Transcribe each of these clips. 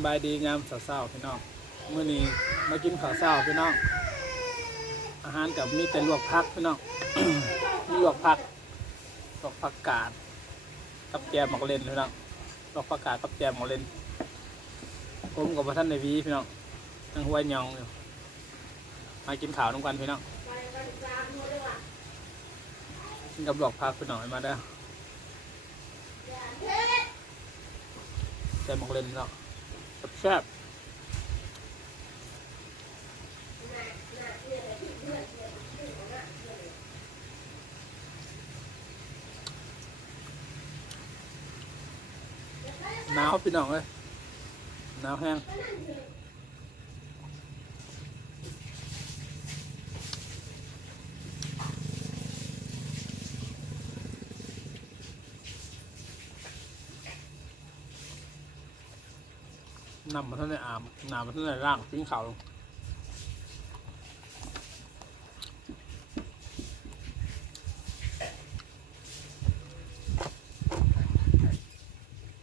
ำบายดีงามสาวๆพี่น้องเมื้อนี้มากินข้าวเช้าพี่น้องอาหารกับมีแต่ลวกผักพี่น้องมีลวกผักลวกผักกาดกับแกมหมกเลนพี่น้องลวกผักกาดกับแกมหมกเลนผมกับพระท่านในวีพี่น้องทั้งหัวยองอยู่มากินข้าวน้ำกันพี่น้องกินกับลวกผักพี่น้องมาได้อแกมหมกเลนพี่น้อง แซ่บหนาวพี่น้องเลยหนาวแห้ง นำมาท่านในอามนำมาท่านในร่างปิ้งเขาว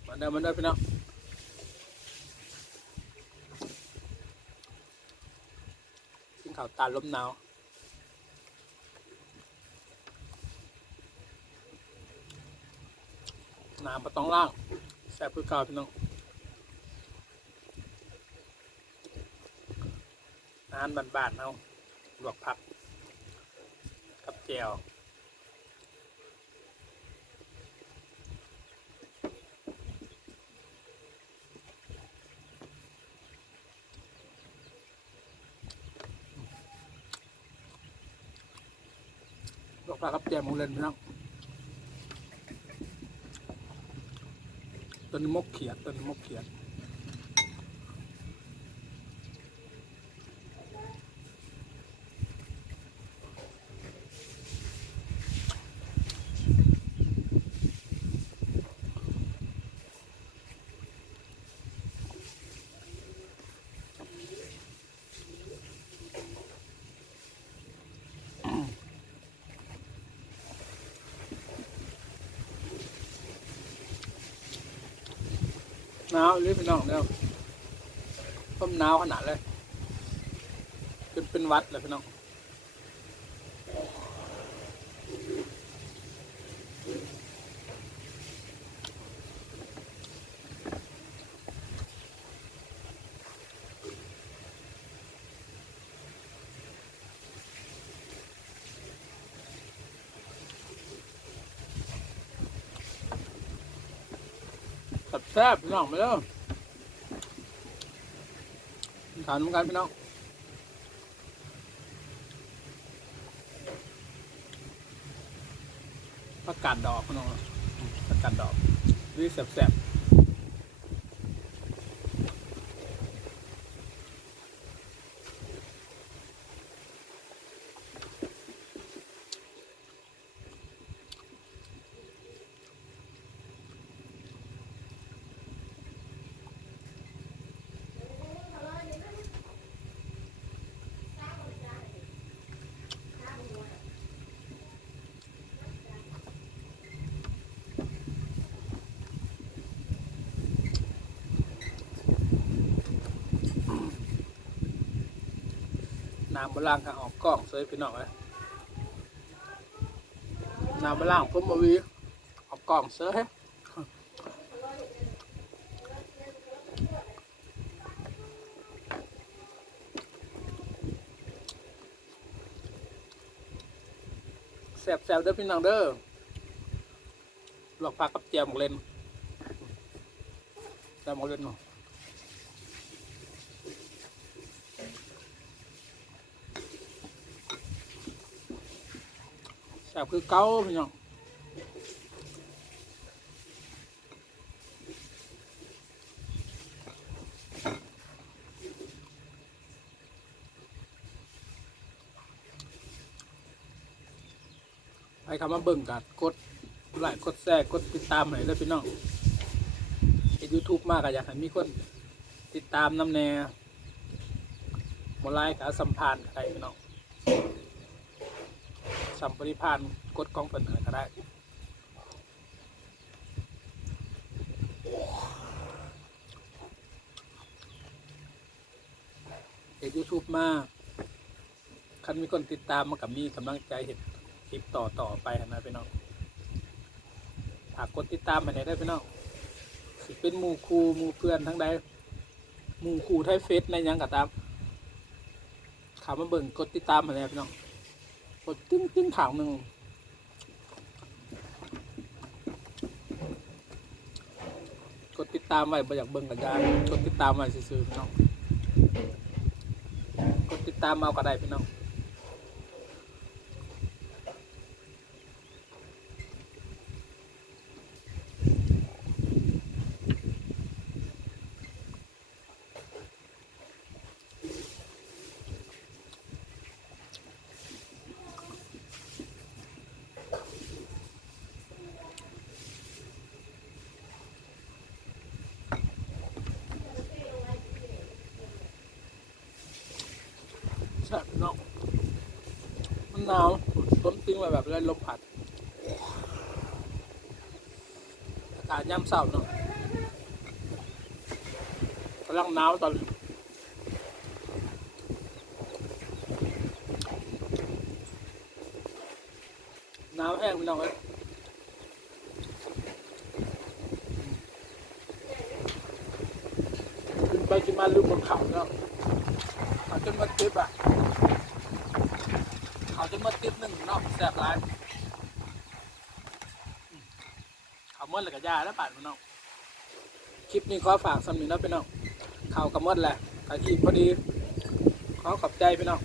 มาเดินมาเดินพี่น้องปิ้งเขาตาล้มหนาวน้ำมาต้องล่างแซ่บคือเก่าพี่น้อง อาหารบ้านๆเอาลวกผักกับแจวลวกผักกับแจวมงเล่นพี่น้องต้นมกเขียดต้นมกเขียด หนาวหรือพี่น้องแล้วต้มหนาวขนาดเลยเป็นเป็นวัดเลยพี่น้อง แซ่บๆพี่น้องมาแล้วทานเหมือนกันพี่น้องผักกาดดอกพี่น้องผักกาดดอกนี่แซ่บๆ น้ำมะล่างค่ะออกกล้องเซยพี่น้องเลยน้ำมะล่างพุ่มมาวีออกกล้องเซยแซ่บๆเด้อพี่น้องเด้อหลอกปลากับแจวหมกเล่นแจวหมกเล่นเนาะ บคือเก้าพี่น้องไปคำว่าเบิ่งกัดกดไลค์กดแชร์กดติดตามให้เลยพี่น้องเห็นยูทูบมากอะอยากให้มีคน ติดตามน้ำแน่โมไลค์กับสัมพันธ์ใครพี่น้อง สัมปริพานกดกล้องเปิดเหน่อยก็ได้เห็นยูทูบมาก คันมีคนติดตามมากับมีกำลังใจเห็นคลิปต่อต่อไปนะพี่น้องฝากกดติดตามไปไหนได้พี่น้องสิเป็นมูครูมูเพื่อนทั้งใดมูครูไทยเฟซในยังก็ตามขามาเบิ่งกดติดตามมาแล้วพี่น้อง กดติ้งติ้งถางหนึ่งกดติดตามไว้บ่อยากเบิ่งกับยานกดติดตามไว้ซื่อๆพี่น้อง กดติดตามเอาก็ได้พี่น้อง ใช่เนาะมันหนาวต้มติ้งไว้แบบไรลมพัดอากาศย่ำเศร้าเนาะกำลังหนาวตอนนี้หนาวแห้งพี่น้องเอ้ยไปกินมาลืมบนเขาเนาะ จนมาติดอะเขาจนมาติบหนึ่งเนาะแสบร้ายเขาหมดเลยกับยาแล้วบานพี่น้องคลิปนี้ขอฝากสำนึกนะพี่น้องข่าวกับมดแหละกะอีพอดีขอขอบใจพี่น้อง